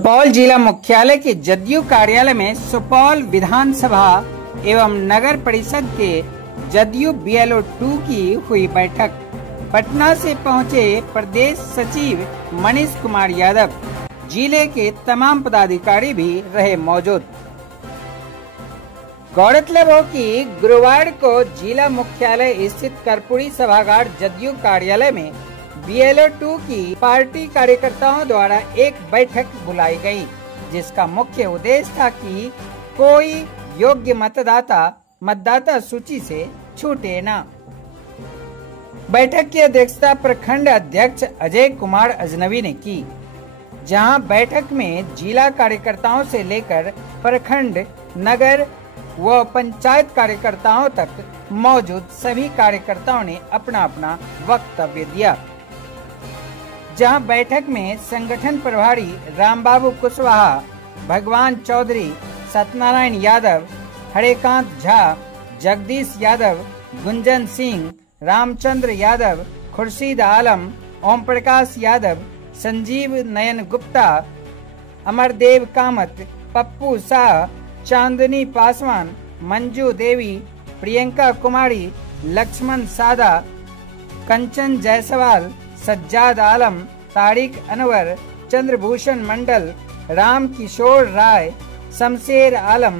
सुपौल जिला मुख्यालय के जदयू कार्यालय में सुपौल विधानसभा एवं नगर परिषद के जदयू BLO 2 की हुई बैठक। पटना से पहुंचे प्रदेश सचिव मनीष कुमार यादव, जिले के तमाम पदाधिकारी भी रहे मौजूद। गौरतलब हो कि गुरुवार को जिला मुख्यालय स्थित कर्पूरी सभागार जदयू कार्यालय में BLO 2 की पार्टी कार्यकर्ताओं द्वारा एक बैठक बुलाई गई, जिसका मुख्य उद्देश्य था कि कोई योग्य मतदाता सूची से छूटे न। बैठक की अध्यक्षता प्रखंड अध्यक्ष अजय कुमार अजनबी ने की, जहां बैठक में जिला कार्यकर्ताओं से लेकर प्रखंड, नगर व पंचायत कार्यकर्ताओं तक मौजूद सभी कार्यकर्ताओं ने अपना अपना वक्तव्य दिया। जहां बैठक में संगठन प्रभारी रामबाबू कुशवाहा, भगवान चौधरी, सत्यनारायण यादव, हरेकांत झा, जगदीश यादव, गुंजन सिंह, रामचंद्र यादव, खुर्शीद आलम, ओम प्रकाश यादव, संजीव नयन गुप्ता, अमरदेव कामत, पप्पू शाह, चांदनी पासवान, मंजू देवी, प्रियंका कुमारी, लक्ष्मण सादा, कंचन जायसवाल, सज्जाद आलम, तारिक अनवर, चंद्रभूषण मंडल, राम किशोर राय, शमशेर आलम,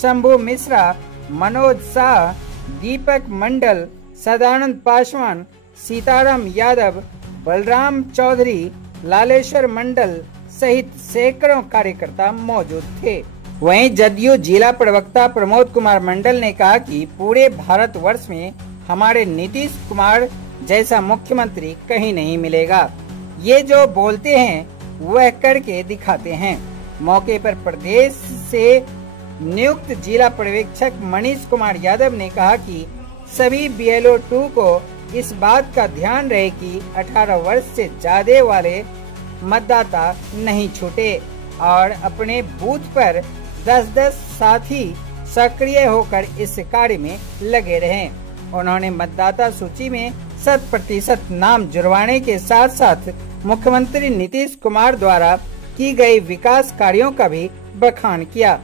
शंभू मिश्रा, मनोज शाह, दीपक मंडल, सदानंद पासवान, सीताराम यादव, बलराम चौधरी, लालेश्वर मंडल सहित सैकड़ों कार्यकर्ता मौजूद थे। वहीं जदयू जिला प्रवक्ता प्रमोद कुमार मंडल ने कहा कि पूरे भारतवर्ष में हमारे नीतीश कुमार जैसा मुख्यमंत्री कहीं नहीं मिलेगा। ये जो बोलते हैं वह करके दिखाते हैं। मौके पर प्रदेश से नियुक्त जिला पर्यवेक्षक मनीष कुमार यादव ने कहा कि सभी BLO 2 को इस बात का ध्यान रहे कि 18 वर्ष से ज्यादा वाले मतदाता नहीं छूटे और अपने बूथ पर 10-10 साथी सक्रिय होकर इस कार्य में लगे रहें। उन्होंने मतदाता सूची में 100% नाम जुड़वाने के साथ साथ मुख्यमंत्री नीतीश कुमार द्वारा की गई विकास कार्यों का भी बखान किया।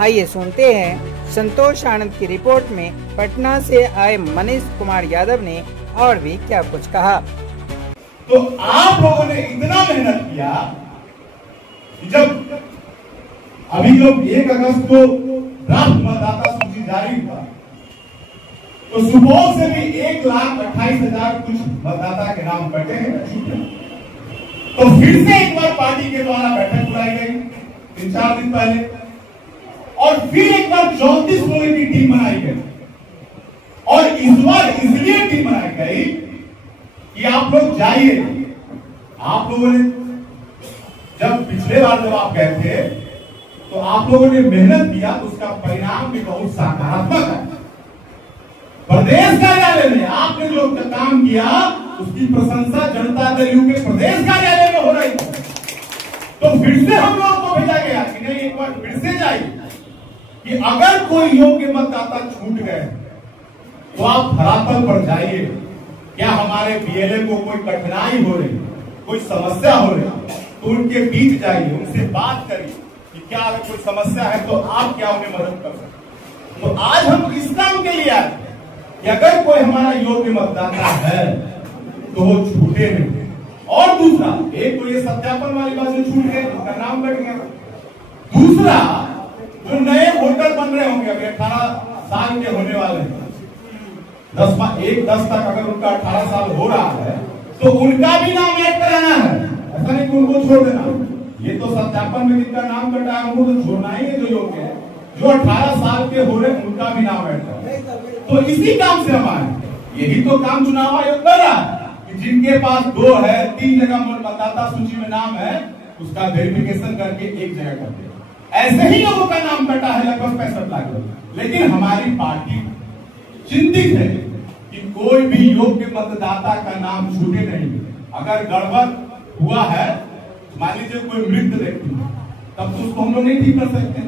आइए सुनते हैं संतोष आनंद की रिपोर्ट में पटना से आए मनीष कुमार यादव ने और भी क्या कुछ कहा। तो आप लोगों ने इतना मेहनत किया कि जब अभी लोग 1 अगस्त को ड्राफ्ट मतदाता सूची जारी हुआ तो सुपौल से भी 1,28,000 कुछ मतदाता के नाम कटे हैं। तो फिर से एक बार पार्टी के द्वारा बैठक बुलाई गई 3-4 दिन पहले और फिर एक बार 34 लोगों की टीम बनाई गई और इस बार इसलिए टीम बनाई गई कि आप लोग जाइए। आप लोगों ने जब पिछले बार जब आप गए थे तो आप लोगों ने मेहनत किया तो उसका परिणाम भी बहुत सकारात्मक है। प्रदेश कार्यालय में आपने जो काम किया उसकी प्रशंसा जनता दल यू के प्रदेश कार्यालय में हो रही है। तो फिर से हम लोगों को भेजा गया कि नहीं, एक बार फिर से जाइए कि अगर कोई योग्य मतदाता छूट गए तो आप धरातल पर जाइए। क्या हमारे BLO को कोई कठिनाई हो रही, कोई समस्या हो रही तो उनके बीच जाइए, उनसे बात करिए कि क्या अगर कोई समस्या है तो आप क्या उन्हें मदद कर सकते। तो आज हम इस काम के लिए आए कि अगर कोई हमारा योग्य मतदाता है तो वो छूटे नहीं। और दूसरा, एक तो ये सत्यापन वाली बात जो छूट गए उसका नाम कट गया। दूसरा, जो नए वोटर बन रहे होंगे अभी 18 साल के होने वाले हैं, 10 तक अगर उनका 18 साल हो रहा है तो उनका भी नाम ऐड कराना है। ऐसा नहीं कि उनको छोड़ देना। ये तो सत्यापन में जिनका नाम कटा है उनको तो छोड़ना ही है। जो योग्य है, जो 18 साल के हो रहे हैं उनका भी नाम ऐड करना। तो इसी काम से हम आए। यही तो काम चुनाव आयोग कर रहा है कि जिनके पास 2 है, 3 जगह मतदाता सूची में नाम है, उसका वेरिफिकेशन करके एक जगह कर दे। ऐसे ही लोगों का नाम कटा है लगभग 65 लाख लोग। लेकिन हमारी पार्टी चिंतित है कि कोई भी योग्य मतदाता का नाम छूटे नहीं। अगर गड़बड़ हुआ है, मान लीजिए कोई मृत व्यक्ति, तब तो उसको हम लोग नहीं ठीक कर सकते।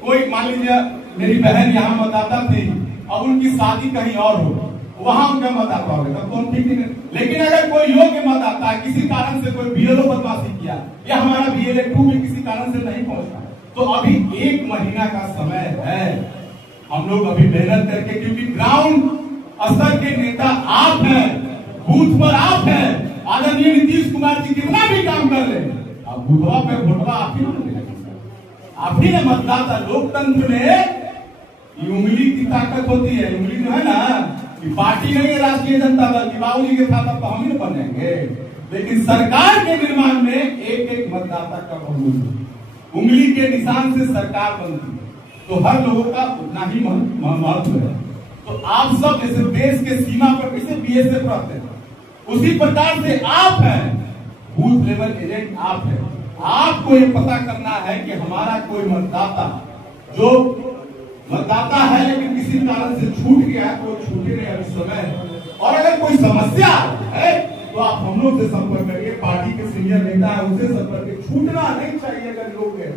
कोई मान लीजिए मेरी बहन यहाँ मतदाता थी, अब उनकी शादी कहीं और हो, वहां उनका मतदाता हो गया, तब तो हम ठीक नहीं। लेकिन अगर कोई योग्य मतदाता पहुंचता है, किसी कारण से कोई बीएलओ बदमाशी किया या हमारा BLA-2 भी किसी कारण से नहीं पहुंचा, तो अभी 1 महीना का समय है। हम लोग अभी मेहनत करके, क्योंकि ग्राउंड स्तर के नेता आप हैं, बूथ पर आप हैं। आदरणीय नीतीश कुमार जी कितना भी काम कर ले, अब बूथवा पे वोटवा आप ही ने, आप ही ने मतदाता। लोकतंत्र में उंगली की ताकत होती है। उंगली जो है ना, कि पार्टी नहीं है राष्ट्रीय जनता दल की, बाबूजी के साथ अब तो हम ही बन जाएंगे, लेकिन सरकार के निर्माण में एक एक मतदाता का बहुमूल्य, उंगली के निशान से सरकार बनती है, तो हर लोगों का उतना ही महत्व है। तो आप सब जैसे देश के सीमा पर कैसे BSF रहते हैं, उसी प्रकार से आप हैं, बूथ लेवल एजेंट आप हैं। आपको ये पता करना है कि हमारा कोई मतदाता जो मतदाता है लेकिन किसी कारण से छूट गया है, तो छूटे नहीं अभी समय है। और अगर कोई समस्या है तो आप हम लोग से संपर्क करिए, पार्टी के सीनियर नेता है उनसे संपर्क करिए। छूटना नहीं चाहिए। अगर लोग के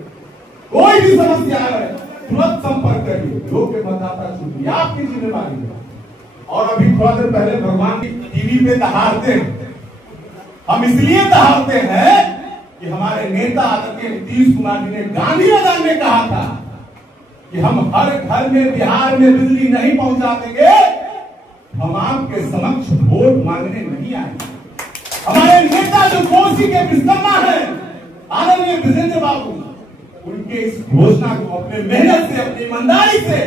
कोई भी समस्या है तुरंत संपर्क करिए, लोग के मतदाता छूटिए, आपकी जिम्मेदारी है। और अभी थोड़ा देर पहले भगवान की टीवी पे दहाड़ते हैं, हम इसलिए दहाड़ते हैं कि हमारे नेता आदरणीय नीतीश कुमार जी ने गांधी मैदान में कहा था कि हम हर घर में बिहार में बिजली नहीं पहुंचा देंगे, हम आपके समक्ष वोट मांगने नहीं आएंगे। हमारे नेता जो कोसी के विश्वकर्मा है आदरणीय विजेंद्र बाबू, उनके इस घोषणा को अपने मेहनत से, अपनी ईमानदारी से,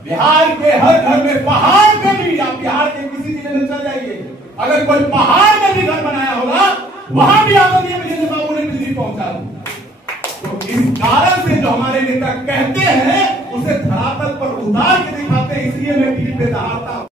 बिहार के हर घर में, पहाड़ पे भी, आप बिहार के किसी जिले में चल जाइए, अगर कोई पहाड़ में भी घर बनाया होगा वहां भी आदरणीय विजेंद्र बाबू ने बिजली पहुंचा दी। तो इस कारण से जो हमारे नेता कहते हैं उसे धरातल पर उतार के दिखाते हैं, इसलिए मैं टीवी पे दहाड़ता हूं।